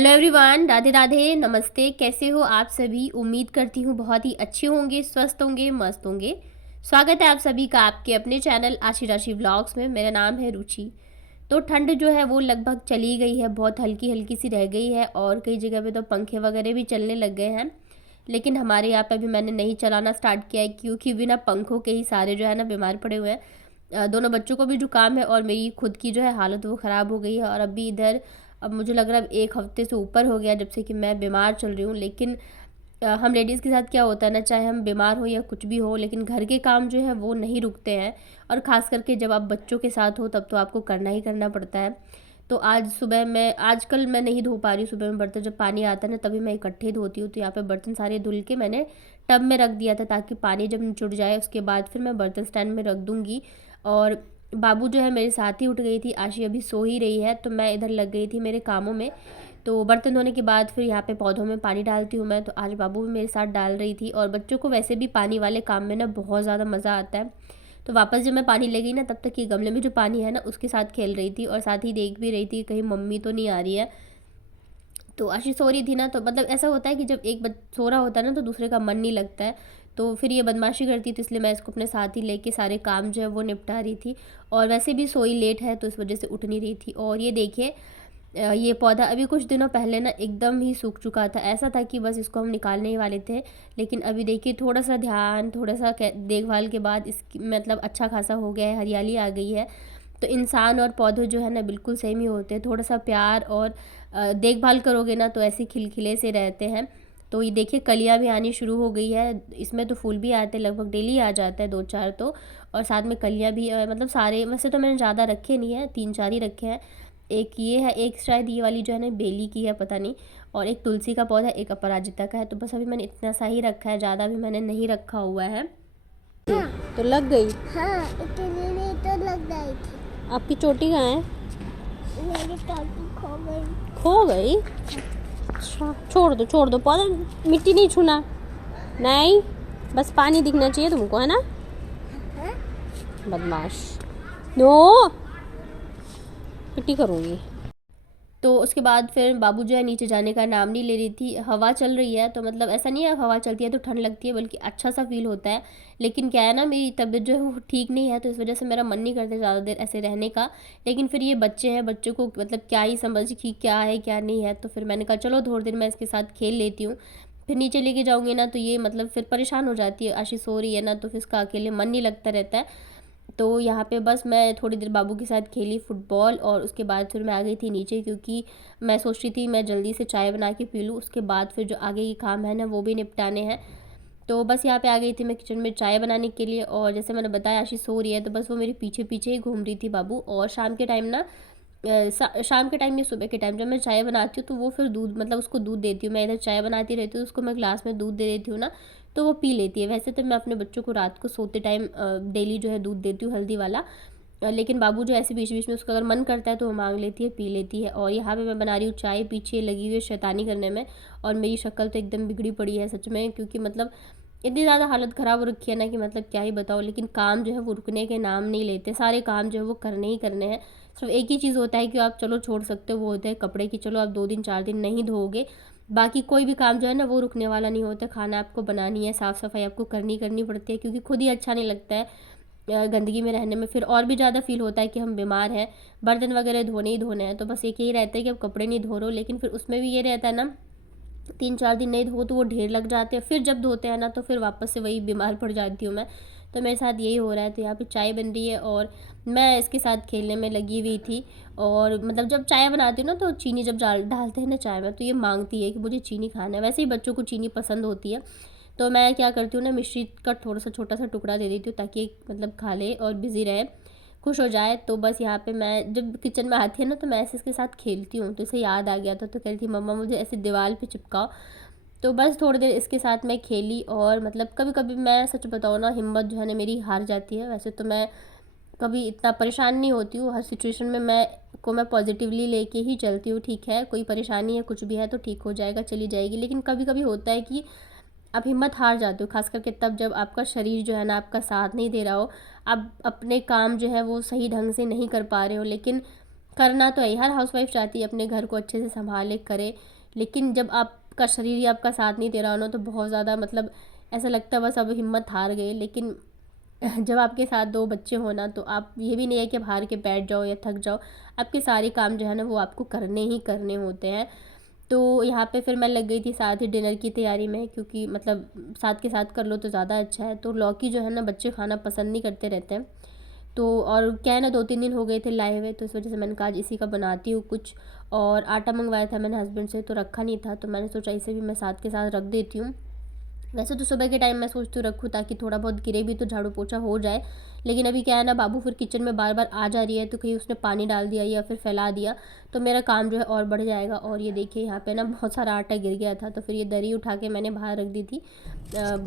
Hello everyone, Radhe Radhe, नमस्ते। कैसे हो आप सभी? उम्मीद करती हूँ बहुत ही अच्छे होंगे, स्वस्थ होंगे, मस्त होंगे। स्वागत है आप सभी का आपके अपने चैनल आशी राशि व्लॉग्स में। मेरा नाम है रुचि। तो ठंड जो है वो लगभग चली गई है, बहुत हल्की हल्की सी रह गई है और कई जगह पे तो पंखे वगैरह भी चलने लग गए हैं। लेकिन हमारे यहाँ पे भी मैंने नहीं चलाना स्टार्ट किया है क्योंकि बिना पंखों के ही सारे जो है ना बीमार पड़े हुए हैं। दोनों बच्चों को भी जुकाम है और मेरी खुद की जो है हालत वो ख़राब हो गई है। और अभी इधर अब मुझे लग रहा है अब एक हफ्ते से ऊपर हो गया जब से कि मैं बीमार चल रही हूँ। लेकिन हम लेडीज़ के साथ क्या होता है ना, चाहे हम बीमार हो या कुछ भी हो, लेकिन घर के काम जो है वो नहीं रुकते हैं। और ख़ास करके जब आप बच्चों के साथ हो तब तो आपको करना ही करना पड़ता है। तो आज सुबह मैं आजकल मैं नहीं धो पा रही हूँ सुबह में बर्तन, जब पानी आता है ना तभी मैं इकट्ठे धोती हूँ। तो यहाँ पे बर्तन सारे धुल के मैंने टब में रख दिया था ताकि पानी जब निचुड़ जाए उसके बाद फिर मैं बर्तन स्टैंड में रख दूँगी। और बाबू जो है मेरे साथ ही उठ गई थी, आशी अभी सो ही रही है, तो मैं इधर लग गई थी मेरे कामों में। तो बर्तन धोने के बाद फिर यहाँ पे पौधों में पानी डालती हूँ मैं, तो आज बाबू भी मेरे साथ डाल रही थी। और बच्चों को वैसे भी पानी वाले काम में ना बहुत ज़्यादा मज़ा आता है। तो वापस जब मैं पानी ले गई ना तब तक ये गमले में जो पानी है ना उसके साथ खेल रही थी और साथ ही देख भी रही थी कहीं मम्मी तो नहीं आ रही है। तो आशी सो रही थी ना, तो मतलब ऐसा होता है कि जब एक सो रहा होता है ना तो दूसरे का मन नहीं लगता है। तो फिर ये बदमाशी करती थी, इसलिए मैं इसको अपने साथ ही लेके सारे काम जो है वो निपटा रही थी। और वैसे भी सोई लेट है तो इस वजह से उठ नहीं रही थी। और ये देखिए ये पौधा अभी कुछ दिनों पहले ना एकदम ही सूख चुका था, ऐसा था कि बस इसको हम निकालने ही वाले थे। लेकिन अभी देखिए थोड़ा सा ध्यान, थोड़ा सा देखभाल के बाद इसकी मतलब अच्छा खासा हो गया है, हरियाली आ गई है। तो इंसान और पौधे जो है ना बिल्कुल सेम ही होते हैं, थोड़ा सा प्यार और देखभाल करोगे ना तो ऐसे खिलखिले से रहते हैं। तो ये देखिए कलियाँ भी आनी शुरू हो गई है, इसमें तो फूल भी आते हैं, लगभग डेली आ जाता है दो चार तो। और साथ में कलियाँ भी मतलब सारे, वैसे तो मैंने ज़्यादा रखे नहीं हैं, तीन चार ही रखे हैं। एक ये है, एक शायद ये वाली जो है ना बेली की है, पता नहीं। और एक तुलसी का पौधा, एक अपराजिता का है। तो बस अभी मैंने इतना सा ही रखा है, ज़्यादा भी मैंने नहीं रखा हुआ है। हाँ, तो लग गई। हाँ, इतनी नहीं तो लग गई थी। आपकी चोटी कहाँ है? मेरी टोपी खो गई। खो गई? अच्छा, छोड़ दो पौधा, मिट्टी नहीं छूना। नहीं, बस पानी दिखना चाहिए तुमको, है ना? हाँ? बदमाश। नो, मिट्टी करूँगी। तो उसके बाद फिर बाबू जो है नीचे जाने का नाम नहीं ले रही थी। हवा चल रही है तो मतलब ऐसा नहीं है हवा चलती है तो ठंड लगती है, बल्कि अच्छा सा फील होता है। लेकिन क्या है ना, मेरी तबीयत जो है वो ठीक नहीं है, तो इस वजह से मेरा मन नहीं करता ज़्यादा देर ऐसे रहने का। लेकिन फिर ये बच्चे हैं, बच्चों को मतलब क्या ही समझ कि क्या है क्या नहीं है। तो फिर मैंने कहा चलो थोड़ी देर मैं इसके साथ खेल लेती हूँ। फिर नीचे लेके जाऊँगी ना तो ये मतलब फिर परेशान हो जाती है, आशीष सो रही है ना तो फिर इसका अकेले मन नहीं लगता रहता है। तो यहाँ पे बस मैं थोड़ी देर बाबू के साथ खेली फुटबॉल और उसके बाद फिर मैं आ गई थी नीचे, क्योंकि मैं सोच रही थी मैं जल्दी से चाय बना के पी लूँ, उसके बाद फिर जो आगे की काम है ना वो भी निपटाने हैं। तो बस यहाँ पे आ गई थी मैं किचन में चाय बनाने के लिए। और जैसे मैंने बताया आशीष सो रही है तो बस वो मेरे पीछे पीछे ही घूम रही थी बाबू। और शाम के टाइम ना शाम के टाइम या सुबह के टाइम जब मैं चाय बनाती हूँ तो वो फिर दूध मतलब उसको दूध देती हूँ। मैं इधर चाय बनाती रहती हूँ, उसको मैं ग्लास में दूध दे देती हूँ ना, तो वो पी लेती है। वैसे तो मैं अपने बच्चों को रात को सोते टाइम डेली जो है दूध देती हूँ हल्दी वाला। लेकिन बाबू जो ऐसे बीच बीच में उसका अगर मन करता है तो वो मांग लेती है, पी लेती है। और यहाँ पे मैं बना रही हूँ चाय, पीछे लगी हुई है शैतानी करने में। और मेरी शक्ल तो एकदम बिगड़ी पड़ी है सच में, क्योंकि मतलब इतनी ज़्यादा हालत ख़राब हो रखी है ना कि मतलब क्या ही बताओ। लेकिन काम जो है वो रुकने के नाम नहीं लेते, सारे काम जो है वो करने ही करने हैं। सिर्फ एक ही चीज़ होता है कि आप चलो छोड़ सकते हो, वो होता है कपड़े की, चलो आप 2 दिन 4 दिन नहीं धोओगे। बाकी कोई भी काम जो है ना वो रुकने वाला नहीं होता। खाना आपको बनानी है, साफ़ सफाई आपको करनी पड़ती है, क्योंकि खुद ही अच्छा नहीं लगता है गंदगी में रहने में। फिर और भी ज़्यादा फील होता है कि हम बीमार हैं। बर्तन वगैरह धोने ही धोने हैं, तो बस एक यही रहता है कि अब कपड़े नहीं धो रहे हो। लेकिन फिर उसमें भी ये रहता है ना, 3 4 दिन नहीं धो तो वो ढेर लग जाते हैं, फिर जब धोते हैं ना तो फिर वापस से वही बीमार पड़ जाती हूँ मैं। तो मेरे साथ यही हो रहा है। तो यहाँ पे चाय बन रही है और मैं इसके साथ खेलने में लगी हुई थी। और मतलब जब चाय बनाती हूँ ना तो चीनी जब डालते हैं ना चाय में तो ये मांगती है कि मुझे चीनी खाना है। वैसे ही बच्चों को चीनी पसंद होती है। तो मैं क्या करती हूँ ना, मिश्री का थोड़ा सा छोटा सा टुकड़ा दे देती हूँ ताकि मतलब खा ले और बिज़ी रहे, खुश हो जाए। तो बस यहाँ पे मैं जब किचन में आती है ना तो मैं ऐसे इसके साथ खेलती हूँ। तो इसे याद आ गया था तो कह रही थी मम्मा मुझे ऐसे दीवार पे चिपकाओ। तो बस थोड़ी देर इसके साथ मैं खेली। और मतलब कभी कभी मैं सच बताऊँ ना, हिम्मत जो है ना मेरी हार जाती है। वैसे तो मैं कभी इतना परेशान नहीं होती हूँ, हर सिचुएशन में मैं पॉजिटिवली लेके ही चलती हूँ। ठीक है, कोई परेशानी है कुछ भी है तो ठीक हो जाएगा, चली जाएगी। लेकिन कभी कभी होता है कि आप हिम्मत हार जाते हो, खास करके तब जब आपका शरीर जो है ना आपका साथ नहीं दे रहा हो, आप अपने काम जो है वो सही ढंग से नहीं कर पा रहे हो। लेकिन करना तो है, हर हाउसवाइफ चाहती है अपने घर को अच्छे से संभाले करे, लेकिन जब आपका शरीर ही आपका साथ नहीं दे रहा हो ना, तो बहुत ज़्यादा मतलब ऐसा लगता है बस अब हिम्मत हार गए। लेकिन जब आपके साथ 2 बच्चे हो ना, तो आप ये भी नहीं है कि आप हार के बैठ जाओ या थक जाओ, आपके सारे काम जो है ना वो आपको करने ही करने होते हैं। तो यहाँ पे फिर मैं लग गई थी साथ ही डिनर की तैयारी में, क्योंकि मतलब साथ के साथ कर लो तो ज़्यादा अच्छा है। तो लौकी जो है ना बच्चे खाना पसंद नहीं करते रहते हैं, तो और क्या है ना 2-3 दिन हो गए थे लाए हुए, तो इस वजह से मैंने कहा आज इसी का बनाती हूँ कुछ। और आटा मंगवाया था मैंने हस्बैंड से, तो रखा नहीं था, तो मैंने सोचा इसे भी मैं साथ के साथ रख देती हूँ। वैसे तो सुबह के टाइम मैं सोचती हूँ रखूँ, ताकि थोड़ा बहुत गिरे भी तो झाड़ू पोछा हो जाए। लेकिन अभी क्या है ना, बाबू फिर किचन में बार बार आ जा रही है, तो कहीं उसने पानी डाल दिया या फिर फैला दिया तो मेरा काम जो है और बढ़ जाएगा। और ये देखिए यहाँ पे ना बहुत सारा आटा गिर गया था, तो फिर ये दरी उठा के मैंने बाहर रख दी थी।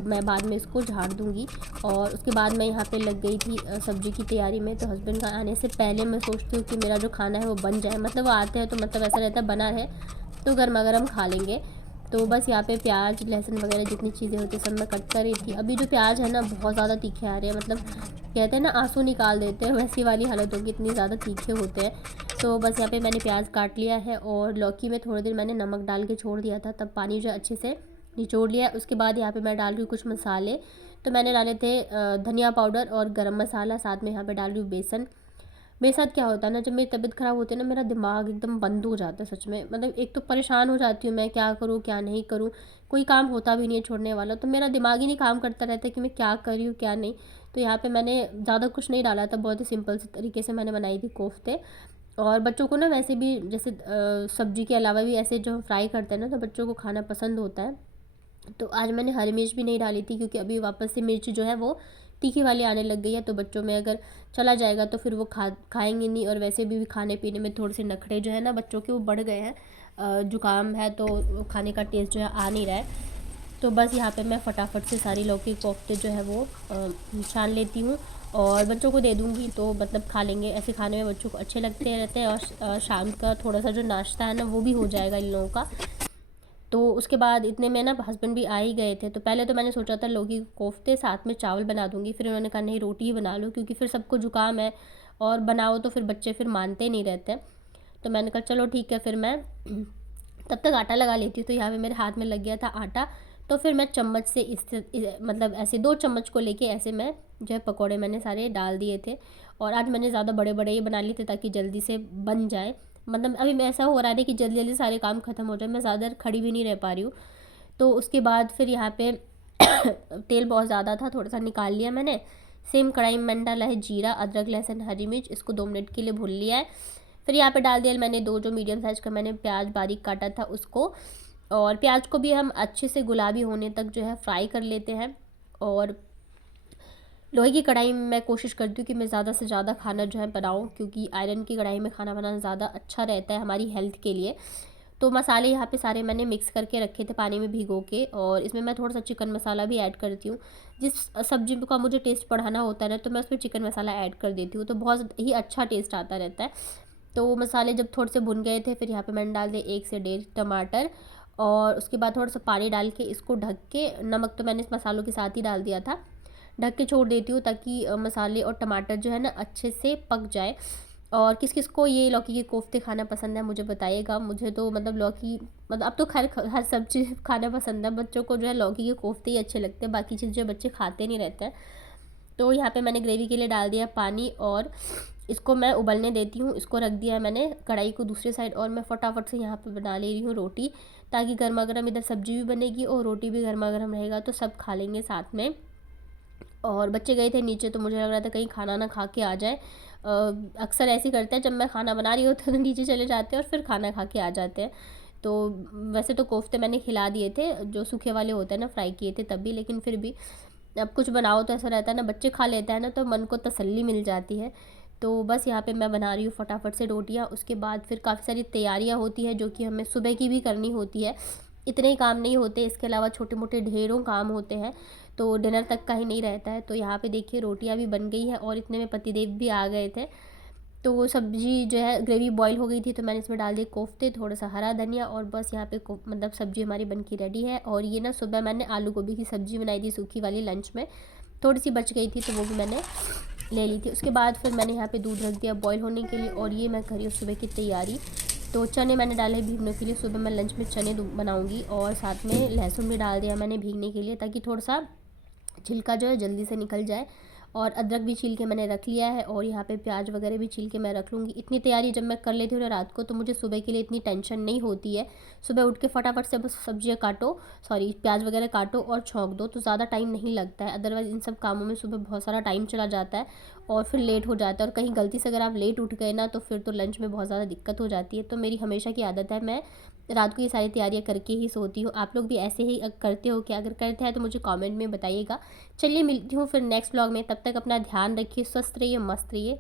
मैं बाद में इसको झाड़ दूँगी। और उसके बाद मैं यहाँ पे लग गई थी सब्ज़ी की तैयारी में। तो हस्बैंड का आने से पहले मैं सोचती हूँ कि मेरा जो खाना है वो बन जाए, मतलब वो आते हैं तो मतलब ऐसा रहता है बना है तो गर्मा गर्म खा लेंगे। तो बस यहाँ पे प्याज लहसुन वगैरह जितनी चीज़ें होती हैं सब मैं कट कर रही थी। अभी जो प्याज है ना बहुत ज़्यादा तीखे आ रहे हैं, मतलब कहते हैं ना आंसू निकाल देते हैं, वैसी वाली हालत होगी, इतनी ज़्यादा तीखे होते हैं। तो बस यहाँ पे मैंने प्याज काट लिया है, और लौकी में थोड़ी देर मैंने नमक डाल के छोड़ दिया था, तब पानी जो अच्छे से निचोड़ लिया। उसके बाद यहाँ पे मैं डाल रही हूँ कुछ मसाले। तो मैंने डाले थे धनिया पाउडर और गरम मसाला, साथ में यहाँ पे डाल रही हूँ बेसन। मेरे साथ क्या होता है ना, जब मेरी तबीयत ख़राब होती है ना, मेरा दिमाग एकदम बंद हो जाता है सच में। मतलब एक तो परेशान हो जाती हूँ मैं, क्या करूँ क्या नहीं करूँ, कोई काम होता भी नहीं है छोड़ने वाला, तो मेरा दिमाग ही नहीं काम करता रहता है कि मैं क्या कर रही हूँ क्या नहीं। तो यहाँ पे मैंने ज़्यादा कुछ नहीं डाला था, बहुत ही सिंपल से तरीके से मैंने बनाई थी कोफ्ते। और बच्चों को ना वैसे भी जैसे सब्ज़ी के अलावा भी ऐसे जो फ्राई करते हैं ना, तो बच्चों को खाना पसंद होता है। तो आज मैंने हरी मिर्च भी नहीं डाली थी, क्योंकि अभी वापस से मिर्च जो है वो तीखी वाली आने लग गई है, तो बच्चों में अगर चला जाएगा तो फिर वो खाएंगे नहीं। और वैसे भी खाने पीने में थोड़े से नखरे जो है ना बच्चों के वो बढ़ गए हैं, जुकाम है तो खाने का टेस्ट जो है आ नहीं रहा है। तो बस यहाँ पे मैं फटाफट से सारी लौकी कोफ्ते जो है वो छान लेती हूँ और बच्चों को दे दूँगी, तो मतलब खा लेंगे। ऐसे खाने में बच्चों को अच्छे लगते रहते हैं, और शाम का थोड़ा सा जो नाश्ता है ना वो भी हो जाएगा इन लोगों का। तो उसके बाद इतने में ना हस्बैंड भी आ ही गए थे, तो पहले तो मैंने सोचा था लौकी के कोफ्ते साथ में चावल बना दूंगी, फिर उन्होंने कहा नहीं रोटी ही बना लो, क्योंकि फिर सबको जुकाम है और बनाओ तो फिर बच्चे फिर मानते नहीं रहते। तो मैंने कहा चलो ठीक है, फिर मैं तब तक आटा लगा लेती हूँ। तो यहाँ पे मेरे हाथ में लग गया था आटा, तो फिर मैं चम्मच से मतलब ऐसे 2 चम्मच को लेके ऐसे मैं जो है पकौड़े मैंने सारे डाल दिए थे। और आज मैंने ज़्यादा बड़े बड़े ही बना लिए थे ताकि जल्दी से बन जाए। मतलब अभी मैं ऐसा हो रहा है कि जल्दी जल्दी सारे काम ख़त्म हो जाए, मैं ज़्यादा देर खड़ी भी नहीं रह पा रही हूँ। तो उसके बाद फिर यहाँ पे तेल बहुत ज़्यादा था, थोड़ा सा निकाल लिया मैंने। सेम कढ़ाई में मैंने डाला है जीरा, अदरक लहसुन हरी मिर्च, इसको 2 मिनट के लिए भून लिया है। फिर यहाँ पे डाल दिया मैंने 2 जो मीडियम साइज़ का मैंने प्याज बारीक काटा था उसको। और प्याज को भी हम अच्छे से गुलाबी होने तक जो है फ्राई कर लेते हैं। और लोहे की कढ़ाई में मैं कोशिश करती हूँ कि मैं ज़्यादा से ज़्यादा खाना जो है बनाऊँ, क्योंकि आयरन की कढ़ाई में खाना बनाना ज़्यादा अच्छा रहता है हमारी हेल्थ के लिए। तो मसाले यहाँ पे सारे मैंने मिक्स करके रखे थे पानी में भिगो के, और इसमें मैं थोड़ा सा चिकन मसाला भी ऐड करती हूँ। जिस सब्जी का मुझे टेस्ट बढ़ाना होता है ना, तो मैं उसमें चिकन मसाला ऐड कर देती हूँ, तो बहुत ही अच्छा टेस्ट आता रहता है। तो वो मसाले जब थोड़े से भुन गए थे, फिर यहाँ पे मैंने डाल दिए 1 से 1.5 टमाटर, और उसके बाद थोड़ा सा पानी डाल के इसको ढक के, नमक तो मैंने इस मसालों के साथ ही डाल दिया था, ढक के छोड़ देती हूँ ताकि मसाले और टमाटर जो है ना अच्छे से पक जाए। और किस किस को ये लौकी के कोफ्ते खाना पसंद है मुझे बताइएगा। मुझे तो मतलब लौकी, मतलब अब तो हर सब्जी खाना पसंद है, बच्चों को जो है लौकी के कोफ्ते ही अच्छे लगते हैं, बाकी चीज़ जो बच्चे खाते नहीं रहते हैं। तो यहाँ पे मैंने ग्रेवी के लिए डाल दिया पानी, और इसको मैं उबलने देती हूँ। इसको रख दिया है मैंने कढ़ाई को दूसरी साइड, और मैं फटाफट से यहाँ पे बना ले रही हूँ रोटी, ताकि गर्मा गर्म इधर सब्जी भी बनेगी और रोटी भी गर्मा गर्म रहेगा, तो सब खा लेंगे साथ में। और बच्चे गए थे नीचे, तो मुझे लग रहा था कहीं खाना ना खा के आ जाए। अक्सर ऐसे करते हैं, जब मैं खाना बना रही होती हूँ तो नीचे चले जाते हैं और फिर खाना खा के आ जाते हैं। तो वैसे तो कोफ्ते मैंने खिला दिए थे जो सूखे वाले होते हैं ना, फ्राई किए थे तभी, लेकिन फिर भी अब कुछ बनाओ तो ऐसा रहता है ना, बच्चे खा लेते हैं ना, तो मन को तसल्ली मिल जाती है। तो बस यहाँ पे मैं बना रही हूँ फटाफट से रोटियाँ। उसके बाद फिर काफ़ी सारी तैयारियाँ होती है जो कि हमें सुबह की भी करनी होती है। इतने ही काम नहीं होते, इसके अलावा छोटे मोटे ढेरों काम होते हैं, तो डिनर तक का ही नहीं रहता है। तो यहाँ पे देखिए रोटियाँ भी बन गई है, और इतने में पतिदेव भी आ गए थे। तो वो सब्ज़ी जो है ग्रेवी बॉईल हो गई थी, तो मैंने इसमें डाल दिए कोफ्ते, थोड़ा सा हरा धनिया, और बस यहाँ पे मतलब सब्ज़ी हमारी बन के रेडी है। और ये ना सुबह मैंने आलू गोभी की सब्ज़ी बनाई थी सूखी वाली लंच में, थोड़ी सी बच गई थी, तो वो भी मैंने ले ली थी। उसके बाद फिर मैंने यहाँ पे दूध रख दिया बॉईल होने के लिए और ये मैं कर रही हूँ सुबह की तैयारी। तो चने मैंने डाले भीगने के लिए, सुबह मैं लंच में चने बनाऊँगी और साथ में लहसुन भी डाल दिया मैंने भीगने के लिए, ताकि थोड़ा सा छिलका जो है जल्दी से निकल जाए। और अदरक भी छील के मैंने रख लिया है और यहाँ पे प्याज वगैरह भी छील के मैं रख लूँगी। इतनी तैयारी जब मैं कर लेती हूँ ना रात को, तो मुझे सुबह के लिए इतनी टेंशन नहीं होती है। सुबह उठ के फटाफट से बस सब्जियाँ काटो, सॉरी प्याज वगैरह काटो और छौंक दो, तो ज़्यादा टाइम नहीं लगता है। अदरवाइज़ इन सब कामों में सुबह बहुत सारा टाइम चला जाता है और फिर लेट हो जाता है, और कहीं गलती से अगर आप लेट उठ गए ना, तो फिर तो लंच में बहुत ज़्यादा दिक्कत हो जाती है। तो मेरी हमेशा की आदत है, मैं रात को ये सारी तैयारियाँ करके ही सोती हूँ। आप लोग भी ऐसे ही करते हो क्या? अगर करते हैं तो मुझे कमेंट में बताइएगा। चलिए मिलती हूँ फिर नेक्स्ट व्लॉग में, तब तक अपना ध्यान रखिए, स्वस्थ रहिए, मस्त रहिए।